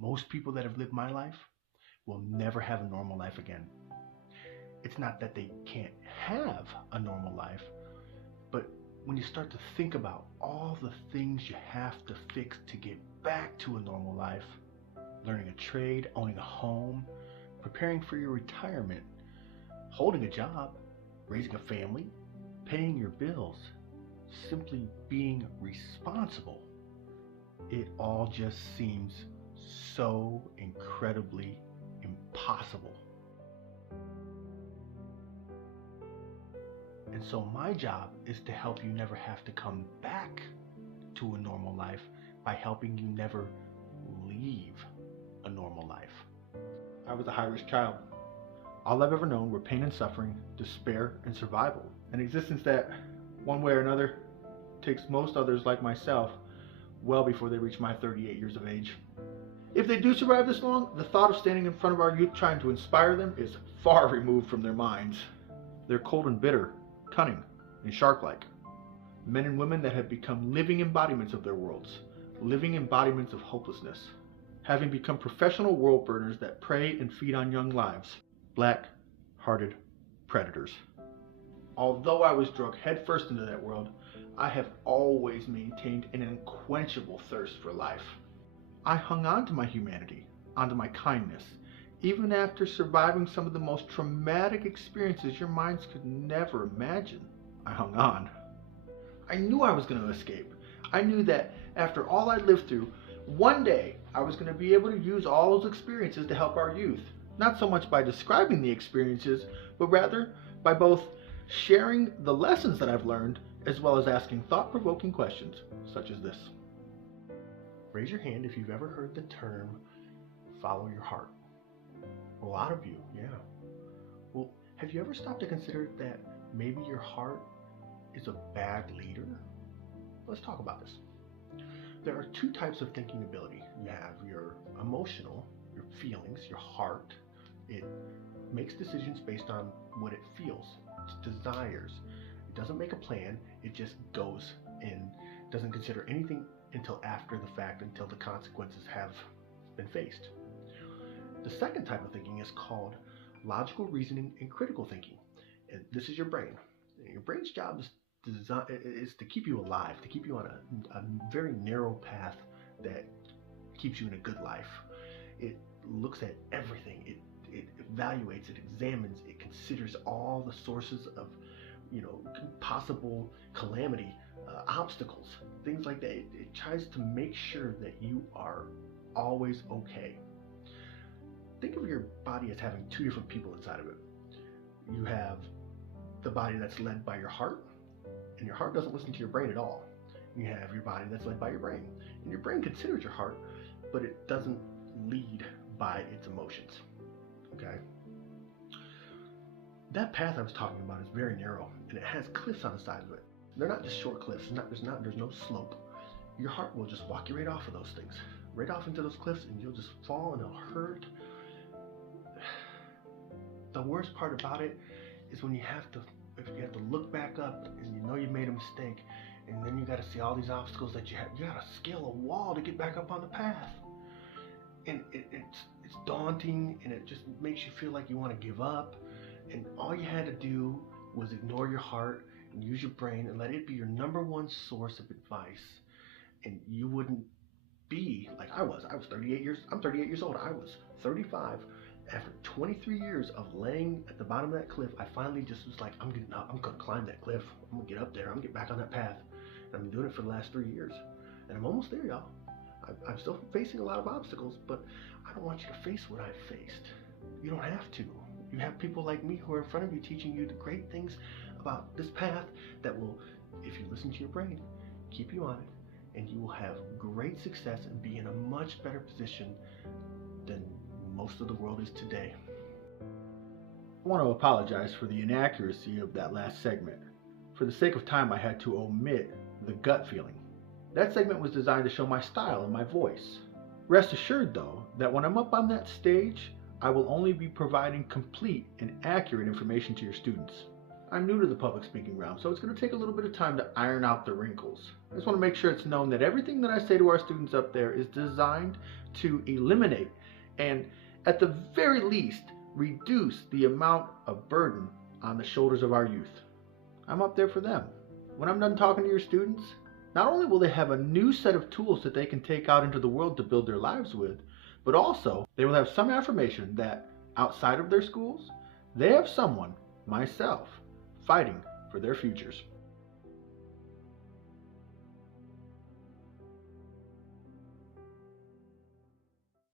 Most people that have lived my life will never have a normal life again. It's not that they can't have a normal life, but when you start to think about all the things you have to fix to get back to a normal life, learning a trade, owning a home, preparing for your retirement, holding a job, raising a family, paying your bills, simply being responsible, it all just seems so incredibly impossible. And so my job is to help you never have to come back to a normal life by helping you never leave a normal life. I was a high-risk child. All I've ever known were pain and suffering, despair and survival. An existence that, one way or another, takes most others like myself well before they reach my 38 years of age. If they do survive this long, the thought of standing in front of our youth trying to inspire them is far removed from their minds. They're cold and bitter, cunning and shark-like. Men and women that have become living embodiments of their worlds, living embodiments of hopelessness, having become professional world burners that prey and feed on young lives, black-hearted predators. Although I was drug headfirst into that world, I have always maintained an unquenchable thirst for life. I hung on to my humanity, onto my kindness, even after surviving some of the most traumatic experiences your minds could never imagine. I hung on. I knew I was going to escape. I knew that after all I'd lived through, one day I was going to be able to use all those experiences to help our youth. Not so much by describing the experiences, but rather by both sharing the lessons that I've learned as well as asking thought-provoking questions such as this. Raise your hand if you've ever heard the term follow your heart. A lot of you, yeah. Well, have you ever stopped to consider that maybe your heart is a bad leader? Let's talk about this. There are two types of thinking ability. You have your emotional, your feelings, your heart. It makes decisions based on what it feels, its desires. It doesn't make a plan, it just goes and doesn't consider anything until after the fact, until the consequences have been faced. The second type of thinking is called logical reasoning and critical thinking. And this is your brain. Your brain's job is to keep you alive, to keep you on a very narrow path that keeps you in a good life. It looks at everything. It evaluates, it examines, it considers all the sources of possible calamity, obstacles, things like that. It tries to make sure that you are always okay. Think of your body as having two different people inside of it. You have the body that's led by your heart, and your heart doesn't listen to your brain at all. You have your body that's led by your brain, and your brain considers your heart, but it doesn't lead by its emotions. Okay? That path I was talking about is very narrow, and it has cliffs on the side of it. They're not just short cliffs. There's no slope. Your heart will just walk you right off of those things, right off into those cliffs, and you'll just fall and it'll hurt. The worst part about it is when you have to look back up and you know you made a mistake, and then you got to see all these obstacles that you got to scale a wall to get back up on the path, and it's daunting, and it just makes you feel like you want to give up. And all you had to do was ignore your heart and use your brain and let it be your number one source of advice, and you wouldn't be like I was. I'm 38 years old. I was 35. After 23 years of laying at the bottom of that cliff, I finally just was like, I'm getting up. I'm going to climb that cliff. I'm going to get up there. I'm going to get back on that path. And I've been doing it for the last 3 years. And I'm almost there, y'all. I'm still facing a lot of obstacles, but I don't want you to face what I've faced. You don't have to. You have people like me who are in front of you teaching you the great things about this path that will, if you listen to your brain, keep you on it, and you will have great success and be in a much better position than most of the world is today. I want to apologize for the inaccuracy of that last segment. For the sake of time, I had to omit the gut feeling. That segment was designed to show my style and my voice. Rest assured, though, that when I'm up on that stage, I will only be providing complete and accurate information to your students. I'm new to the public speaking realm, so it's going to take a little bit of time to iron out the wrinkles. I just want to make sure it's known that everything that I say to our students up there is designed to eliminate and, at the very least, reduce the amount of burden on the shoulders of our youth. I'm up there for them. When I'm done talking to your students, not only will they have a new set of tools that they can take out into the world to build their lives with, but also they will have some affirmation that outside of their schools, they have someone, myself, fighting for their futures.